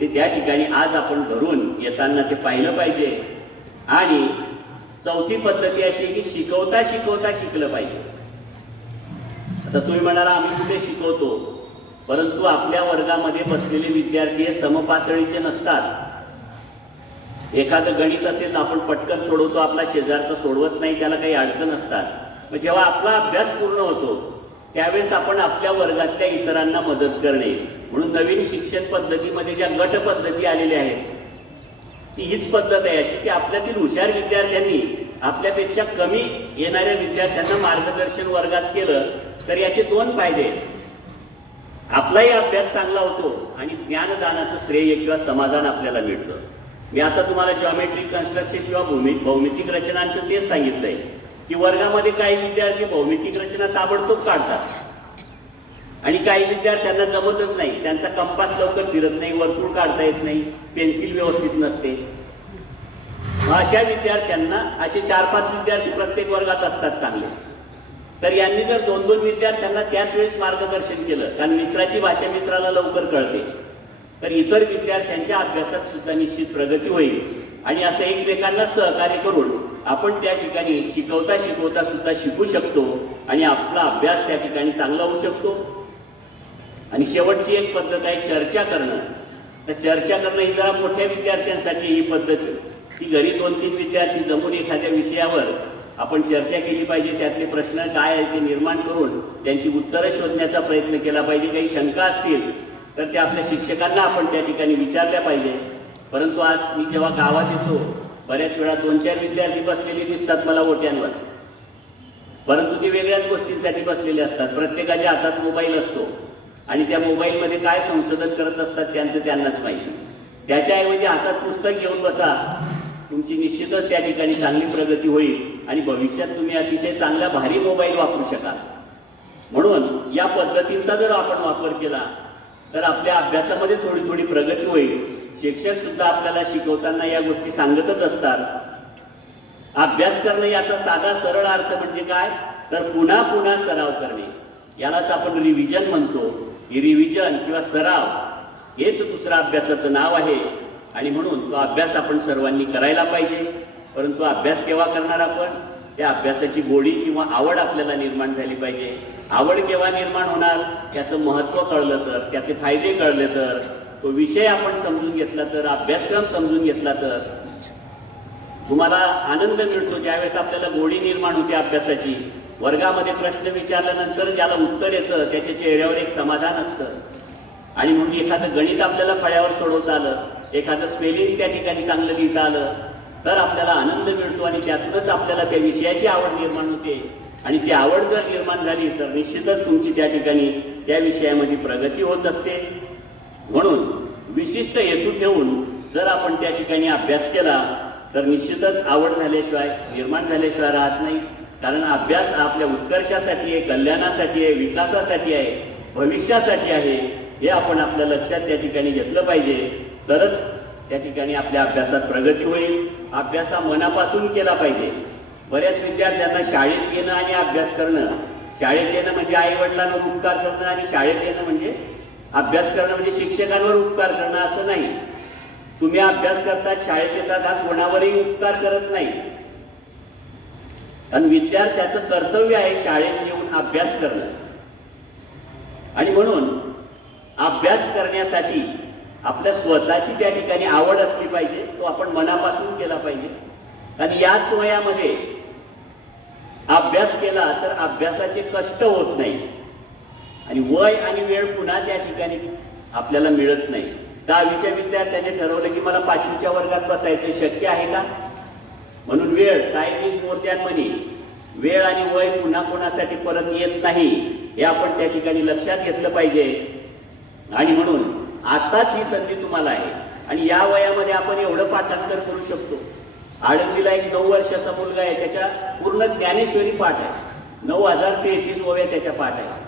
ते त्या ठिकाणी आज आपण घरून येताना ते पाहिलं पाहिजे. आणि चौथी पद्धती अशी आहे की शिकवता शिकवता शिकलं पाहिजे. आता तुम्ही म्हणाला आम्ही कुठे शिकवतो, परंतु आपल्या वर्गामध्ये बसलेले विद्यार्थी हे समपातळीचे नसतात. एखादं गणित असेल तर आपण पटकन सोडवतो, आपला शेजारचा सोडवत नाही, त्याला काही अडचण असतात. मग जेव्हा आपला अभ्यास पूर्ण होतो त्यावेळेस आपण आपल्या वर्गातल्या इतरांना मदत करणे, म्हणून नवीन शिक्षण पद्धतीमध्ये ज्या गट पद्धती आलेल्या आहेत ती हीच पद्धत आहे अशी की आपल्यातील हुशार विद्यार्थ्यांनी आपल्यापेक्षा कमी येणाऱ्या विद्यार्थ्यांना मार्गदर्शन वर्गात केलं तर याचे दोन फायदे आहेत. आपलाही अभ्यास चांगला होतो आणि ज्ञानदानाचं श्रेय किंवा समाधान आपल्याला मिळतं. मी आता तुम्हाला जॉमेट्रिक कन्स्ट्रक्शन किंवा भौमितिक रचनांचं तेच सांगितलंय की वर्गामध्ये काही विद्यार्थी भौमितिक रचना ताबडतोब काढतात आणि काही विद्यार्थ्यांना जमतच नाही, त्यांचा कंपास लवकर फिरत नाही, वर्तुळ काढता येत नाही, पेन्सिल व्यवस्थित नसते. अशा विद्यार्थ्यांना असे 4-5 विद्यार्थी प्रत्येक वर्गात असतात चांगले, तर यांनी जर 2-2 विद्यार्थ्यांना त्याच वेळेस मार्गदर्शन केलं, कारण मित्राची भाषा मित्राला लवकर कळते, तर इतर विद्यार्थ्यांच्या अभ्यासात सुद्धा निश्चित प्रगती होईल. आणि असं एकमेकांना सहकार्य करून आपण त्या ठिकाणी शिकवता शिकवता सुद्धा शिकू शकतो आणि आपला अभ्यास त्या ठिकाणी चांगला होऊ शकतो. आणि शेवटची एक पद्धत आहे चर्चा करणं. तर चर्चा करणं ही जरा मोठ्या विद्यार्थ्यांसाठी ही पद्धत, ती घरी 2-3 विद्यार्थी जमून एखाद्या विषयावर आपण चर्चा केली पाहिजे, त्यातले प्रश्न काय आहेत ते निर्माण करून त्यांची उत्तरं शोधण्याचा प्रयत्न केला पाहिजे. काही शंका असतील तर ते आपल्या शिक्षकांना आपण त्या ठिकाणी विचारल्या पाहिजे. परंतु आज मी जेव्हा गावात येतो बऱ्याच वेळा 2-4 विद्यार्थी बसलेले दिसतात मला ओट्यांवर, परंतु ते वेगळ्याच गोष्टींसाठी बसलेले असतात. प्रत्येकाच्या हातात मोबाईल असतो आणि त्या मोबाईलमध्ये काय संशोधन करत असतात त्यांचं त्यांनाच माहिती. त्याच्याऐवजी हातात पुस्तक घेऊन बसा, तुमची निश्चितच त्या ठिकाणी चांगली प्रगती होईल आणि भविष्यात तुम्ही अतिशय चांगला भारी मोबाईल वापरू शकाल. म्हणून या पद्धतींचा जर आपण वापर केला तर आपल्या अभ्यासामध्ये थोडी थोडी प्रगती होईल. शिक्षक सुद्धा आपल्याला शिकवताना या गोष्टी सांगतच असतात. अभ्यास करणं याचा साधा सरळ अर्थ म्हणजे काय, तर पुन्हा पुन्हा सराव करणे, यालाच आपण रिव्हिजन म्हणतो. ही रिव्हिजन किंवा सराव हेच दुसरं अभ्यासाचं नाव आहे. आणि म्हणून तो अभ्यास आपण सर्वांनी करायला पाहिजे. परंतु अभ्यास केव्हा करणार आपण, त्या अभ्यासाची गोडी किंवा आवड आपल्याला निर्माण झाली पाहिजे. आवड केव्हा निर्माण होणार, त्याचं महत्त्व कळलं तर, त्याचे फायदे कळले तर, तो विषय आपण समजून घेतला तर, अभ्यासक्रम समजून घेतला तर तुम्हाला आनंद मिळतो. ज्यावेळेस आपल्याला गोडी निर्माण होते अभ्यासाची, वर्गामध्ये प्रश्न विचारल्यानंतर ज्याला उत्तर येतं त्याच्या चेहऱ्यावर एक समाधान असतं. आणि म्हणून एखादं गणित आपल्याला फळ्यावर सोडवता आलं, एखादं स्पेलिंग त्या ठिकाणी चांगलं लिहिता आलं तर आपल्याला आनंद मिळतो आणि त्यातूनच आपल्याला त्या विषयाची आवड निर्माण होते. आणि ती आवड जर निर्माण झाली तर निश्चितच तुमची त्या ठिकाणी त्या विषयामध्ये प्रगती होत असते. म्हणून विशिष्ट हेतू ठेवून जर आपण त्या ठिकाणी अभ्यास केला तर निश्चितच आवड झाल्याशिवाय, निर्माण झाल्याशिवाय राहत नाही. कारण अभ्यास आपल्या उत्कर्षासाठी आहे, कल्याणासाठी आहे, विकासासाठी आहे, भविष्यासाठी आहे. हे आपण आपल्या लक्षात त्या ठिकाणी घेतलं पाहिजे, तरच त्या ठिकाणी आपल्या अभ्यासात प्रगती होईल. अभ्यास हा मनापासून केला पाहिजे. बऱ्याच विद्यार्थ्यांना शाळेत येणं आणि अभ्यास करणं, शाळेत येणं म्हणजे आई वडिलांवर उपकार करणं आणि शाळेत येणं म्हणजे अभ्यास करणं म्हणजे शिक्षकांवर उपकार करणं असं नाही. तुम्ही अभ्यास करतात, शाळेत येतात, हा कोणावरही उपकार करत नाही. आणि विद्यार्थ्याचं कर्तव्य आहे शाळेत येऊन अभ्यास करणं. आणि म्हणून अभ्यास करण्यासाठी आपल्या स्वतःची त्या ठिकाणी आवड असली पाहिजे, तो आपण मनापासून केला पाहिजे. आणि याच वयामध्ये अभ्यास केला तर अभ्यासाचे कष्ट होत नाही आणि वय आणि वेळ पुन्हा त्या ठिकाणी आपल्याला मिळत नाही. 10वीच्या विद्यार्थ्याने ठरवलं की मला 5वीच्या वर्गात बसायचं, शक्य आहे का? म्हणून वेळ, टाइम इज मोर दॅन मनी, वेळ आणि वय पुन्हा कोणासाठी परत येत नाही, हे आपण त्या ठिकाणी लक्षात घेतलं पाहिजे. आणि म्हणून आताच ही संधी तुम्हाला आहे आणि या वयामध्ये आपण एवढं पाठांतर करू शकतो. आळंदीला एक 9 वर्षाचा मुलगा आहे, त्याच्या पूर्ण ज्ञानेश्वरी पाठ आहे, 9033 ओव्या त्याच्या पाठ आहे.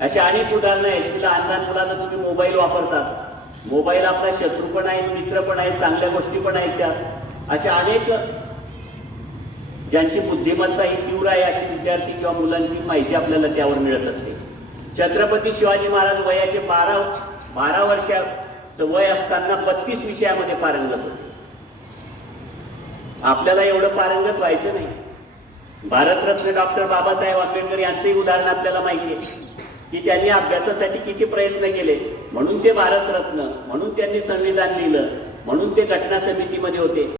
अशा अनेक उदाहरणं आहेत की लहान लहान मुलांना तुम्ही मोबाईल वापरतात. मोबाईल आपला शत्रू पण आहे, मित्र पण आहे, चांगल्या गोष्टी पण आहेत त्यात. अशा अनेक ज्यांची बुद्धिमत्ता ही तीव्र आहे अशी विद्यार्थी किंवा मुलांची माहिती आपल्याला त्यावर मिळत असते. छत्रपती शिवाजी महाराज वयाचे 12 वर्ष तर वय असताना 32 विषयामध्ये पारंगत होते. आपल्याला एवढं पारंगत व्हायचं नाही. भारतरत्न डॉक्टर बाबासाहेब आंबेडकर यांचंही उदाहरण आपल्याला माहिती आहे की त्यांनी अभ्यासासाठी किती प्रयत्न केले, म्हणून ते भारतरत्न, म्हणून त्यांनी संविधान लिहिलं, म्हणून ते घटना समितीमध्ये होते.